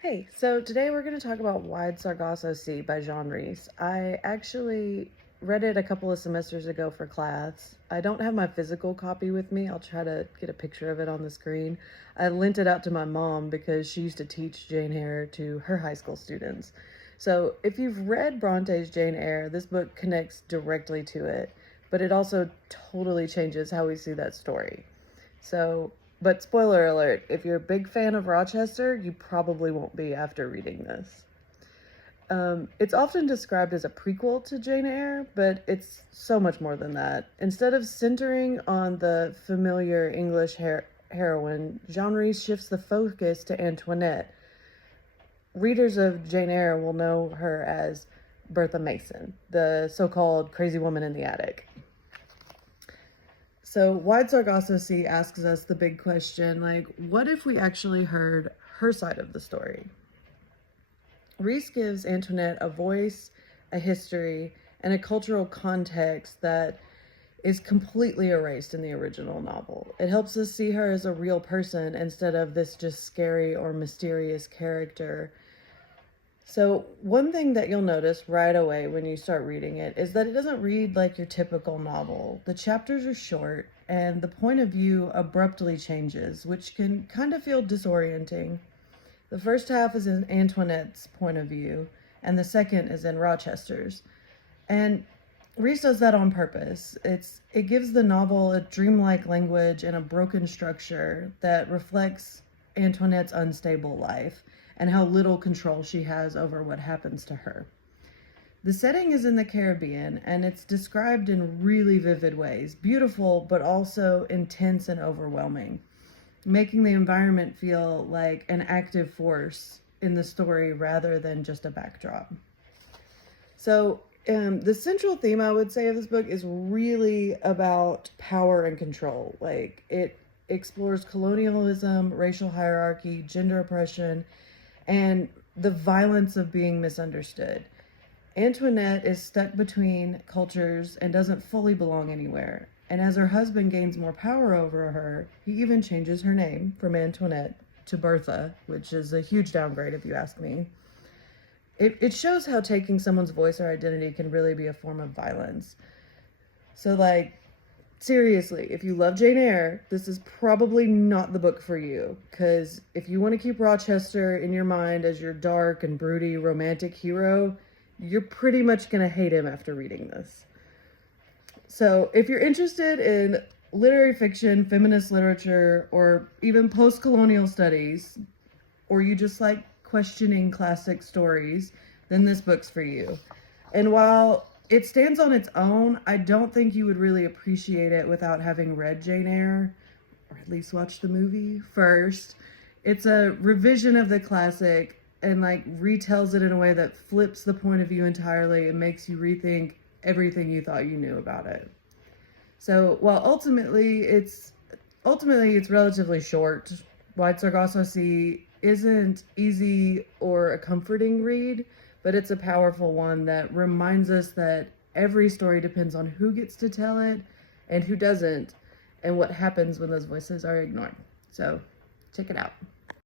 Hey, so today we're going to talk about Wide Sargasso Sea by Jean Rhys. I actually read it a couple of semesters ago for class. I don't have my physical copy with me. I'll try to get a picture of it on the screen. I lent it out to my mom because she used to teach Jane Eyre to her high school students. So if you've read Bronte's Jane Eyre, this book connects directly to it, but it also totally changes how we see that story. So, but spoiler alert, if you're a big fan of Rochester, you probably won't be after reading this. It's often described as a prequel to Jane Eyre, but it's so much more than that. Instead of centering on the familiar English heroine, Jean Rhys shifts the focus to Antoinette. Readers of Jane Eyre will know her as Bertha Mason, the so-called crazy woman in the attic. So Wide Sargasso Sea asks us the big question, like, what if we actually heard her side of the story? Rhys gives Antoinette a voice, a history, and a cultural context that is completely erased in the original novel. It helps us see her as a real person instead of this just scary or mysterious character. So one thing that you'll notice right away when you start reading it is that it doesn't read like your typical novel. The chapters are short and the point of view abruptly changes, which can kind of feel disorienting. The first half is in Antoinette's point of view and the second is in Rochester's. And Rhys does that on purpose. It gives the novel a dreamlike language and a broken structure that reflects Antoinette's unstable life and how little control she has over what happens to her. The setting is in the Caribbean, and it's described in really vivid ways, beautiful, but also intense and overwhelming, making the environment feel like an active force in the story rather than just a backdrop. So the central theme, I would say, of this book is really about power and control. Like, it explores colonialism, racial hierarchy, gender oppression, and the violence of being misunderstood. Antoinette is stuck between cultures and doesn't fully belong anywhere. And as her husband gains more power over her, he even changes her name from Antoinette to Bertha, which is a huge downgrade if you ask me. It shows how taking someone's voice or identity can really be a form of violence. So, like, seriously, if you love Jane Eyre, this is probably not the book for you, because if you want to keep Rochester in your mind as your dark and broody romantic hero, you're pretty much going to hate him after reading this. So if you're interested in literary fiction, feminist literature, or even post-colonial studies, or you just like questioning classic stories, then this book's for you. And while it stands on its own, I don't think you would really appreciate it without having read Jane Eyre, or at least watched the movie first. It's a revision of the classic and like retells it in a way that flips the point of view entirely and makes you rethink everything you thought you knew about it. So while ultimately it's relatively short, Wide Sargasso Sea isn't easy or a comforting read, but it's a powerful one that reminds us that every story depends on who gets to tell it and who doesn't, and what happens when those voices are ignored. So check it out.